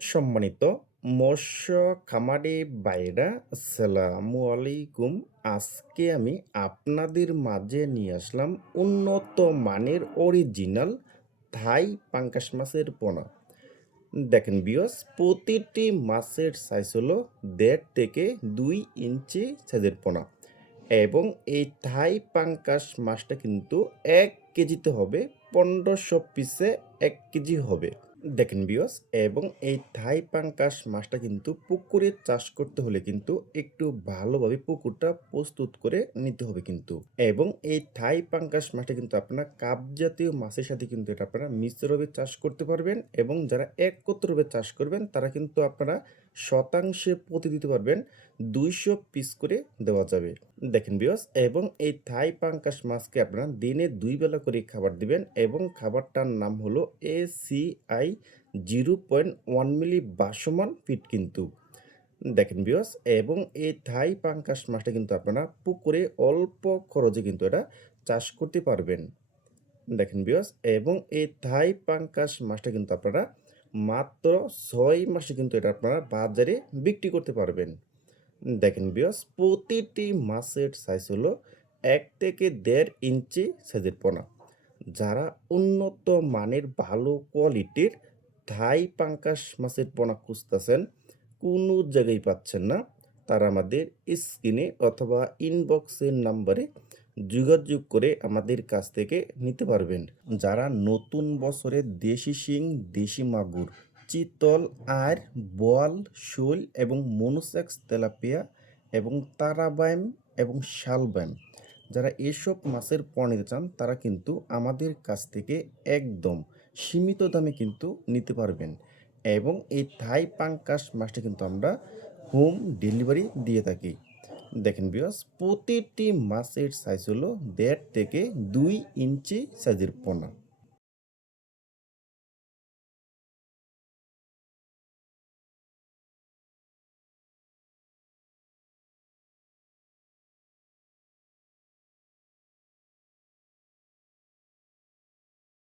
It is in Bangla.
সম্মানিত মৎস্য খামারি ভাইরা, আসসালামু আলাইকুম। আজকে আমি আপনাদের মাঝে নিয়ে আসলাম উন্নত মানের অরিজিনাল থাই পাঙ্গাস মাছের পোনা। দেখেন বিয়স, প্রতিটি মাছের সাইজ হলো ১.৫ থেকে ২ ইঞ্চি সাইজের পোনা, এবং এই থাই পাঙ্গাস মাছটা কিন্তু ১ কেজিতে হবে, ১৫০০ পিসে ১ কেজি হবে। দেখেন বিয়স, এবং এই থাই পাঙ্গাস মাছটা কিন্তু পুকুরে চাষ করতে হলে কিন্তু একটু ভালোভাবে পুকুরটা প্রস্তুত করে নিতে হবে কিন্তু। এবং এই থাই পাঙ্গাস মাছটা কিন্তু আপনারা কাপ জাতীয় মাছের সাথে কিন্তু এটা আপনারা মিশ্রভাবে চাষ করতে পারবেন, এবং যারা একত্রভাবে চাষ করবেন তারা কিন্তু আপনারা শতাংশে প্রতি দিতে পারবেন, ২০০ পিস করে দেওয়া যাবে। দেখেন বিয়স, এবং এই থাই পাঙ্গাস মাছকে আপনারা দিনে ২ বেলা করে খাবার দিবেন, এবং খাবারটার নাম হলো ACI 0.1 মিলি বাসমান ফিট কিন্তু। দেখেন বিয়স, এবং এই থাই পাঙ্গাস মাছটা কিন্তু আপনারা পুকুরে অল্প খরচে কিন্তু এটা চাষ করতে পারবেন। দেখেন বিয়স, এবং এই থাই পাঙ্গাস মাছটা কিন্তু আপনারা মাত্র ৬ মাসে কিন্তু এটা আপনারা বাজারে বিক্রি করতে পারবেন। দেখেন বিয়স, প্রতিটি মাছের সাইজ হলো ১ থেকে ১.৫ ইঞ্চি সাইজের পোনা। যারা উন্নত মানের ভালো কোয়ালিটির থাই পাঙ্গাস মাছের পোনা খুঁজতেছেন, কোনো জায়গায় পাচ্ছেন না, তারা আমাদের স্ক্রিনে অথবা ইনবক্সের নাম্বারে যোগাযোগ করে আমাদের কাছ থেকে নিতে পারবেন। যারা নতুন বছরে দেশি শিং, দেশি মাগুর, চিতল, আর বোয়াল, শোল এবং মনোসেক্স তেলাপিয়া এবং তারাবাইম এবং শালবাইম, যারা এসব মাছের পোনা নিতে চান তারা কিন্তু আমাদের কাছ থেকে একদম সীমিত দামে কিন্তু নিতে পারবেন। এবং এই থাই পাঙ্গাস মাছটা কিন্তু আমরা হোম ডেলিভারি দিয়ে থাকি। দেখেন বিয়স, প্রতিটি মাছের সাইজ হলো ১.৫ থেকে ২ ইঞ্চি সাইজের পোনা।